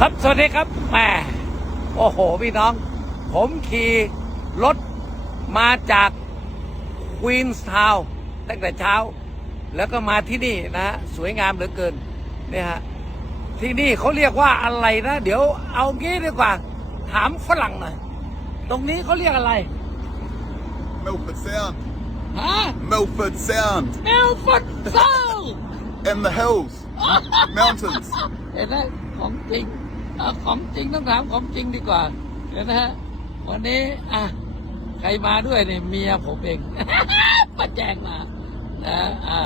ครับสวัสดีครับแหมโอ้โห พี่น้อง ผมขี่รถมาจากควีนส์ทาวน์ตั้งแต่เช้า แล้วก็มาที่นี่นะฮะสวยงามเหลือเกินเนี่ยฮะที่นี่เขาเรียกว่าอะไรนะ เดี๋ยวเอางี้ดีกว่า ถามฝรั่งหน่อย ตรงนี้เขาเรียกอะไร Milford Sound. ฮะ Milford Sound. เอลฟอร์ดเซล In the hills. Mountains. เห็นไหมของจริง เอาของจริงต้องถามของจริงดีกว่าเห็นไหมฮะวันนี้อะใครมาด้วยเนี่ยเมียผมเอง ป้าแจงมานะอ่า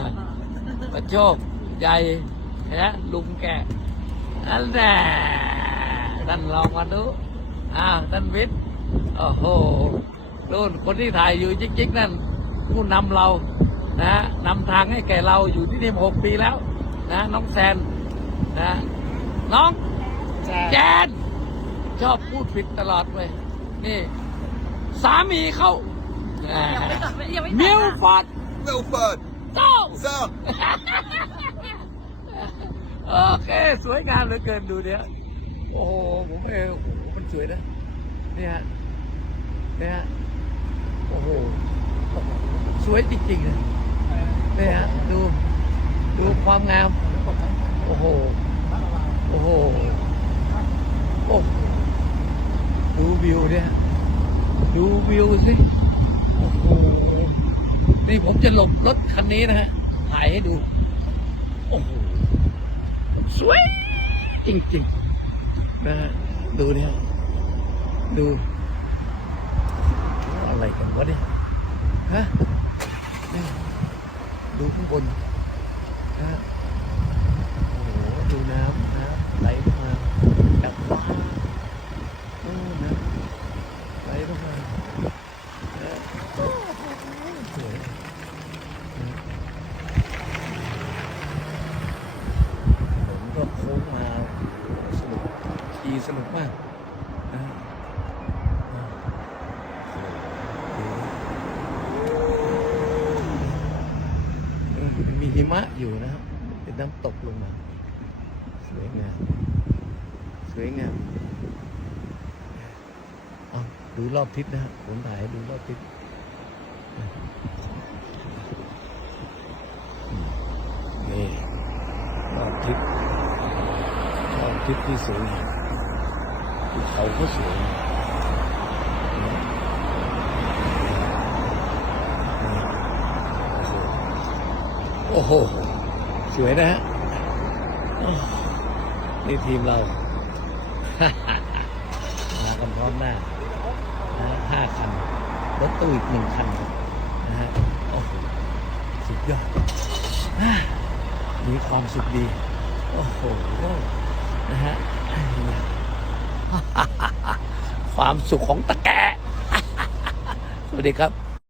ป้าโชคใหญ่นะลุงแกอันแน่ท่านลองมาดูอ่าท่านวิทย์โอ้โหนู่นคนที่ถ่ายอยู่จิ๊กๆนั่นผู้นำเรานะนำทางให้แก่เราอยู่ที่นี่หกปีแล้ว นะ น้องแซนนะน้อง แจนชอบพูดผิดตลอดเลย นี่ สามีเขามิลฟอร์ด Milford เจ้า Sound. โอเค สวยงามเหลือเกินดูเนี่ยโอ้โหผมเออโอ้โหมันสวยนะเนี่ยฮะเนี่ยฮะโอ้โห สวยจริงๆเลยเนี่ยฮะดู ดูความงาม โอ้โห โอ้โห โอ้โห ดูวิวเนี่ย ดูวิวสิโอ้โหนี่ผมจะหลบรถคันนี้นะฮะถ่ายให้ดู โอ้โห สวย จริงๆนะฮะดูเนี่ยดู อะไรกันวะเนี่ยฮะนี่ดูข้างบนฮะโอ้โห ดูน้ำน้ำไหลมาจากฟ้าโอ้น้ำไหลลงมานะฮะโอ้โหสวยนะผมก็โค้งมาสนุกขี่ สนุกมากมีหิมะอยู่นะครับ เป็นน้ำตกลงมา สวยงาม สวยงามเอาดูรอบทิศนะฮะผมถ่ายให้ดูรอบทิศนี่รอบทิศรอบทิศที่สวยงาม เขาก็สวยโอ้โห สวยนะฮะ นี่ทีมเรา มากันพร้อมหน้าห้าคัน รถตู้อีกหนึ่งคัน นะฮะ โอ้โห สุดยอดอ่ามีความสุขดี โอ้โห นะฮะ ความสุขของตะแกสวัสดีครับ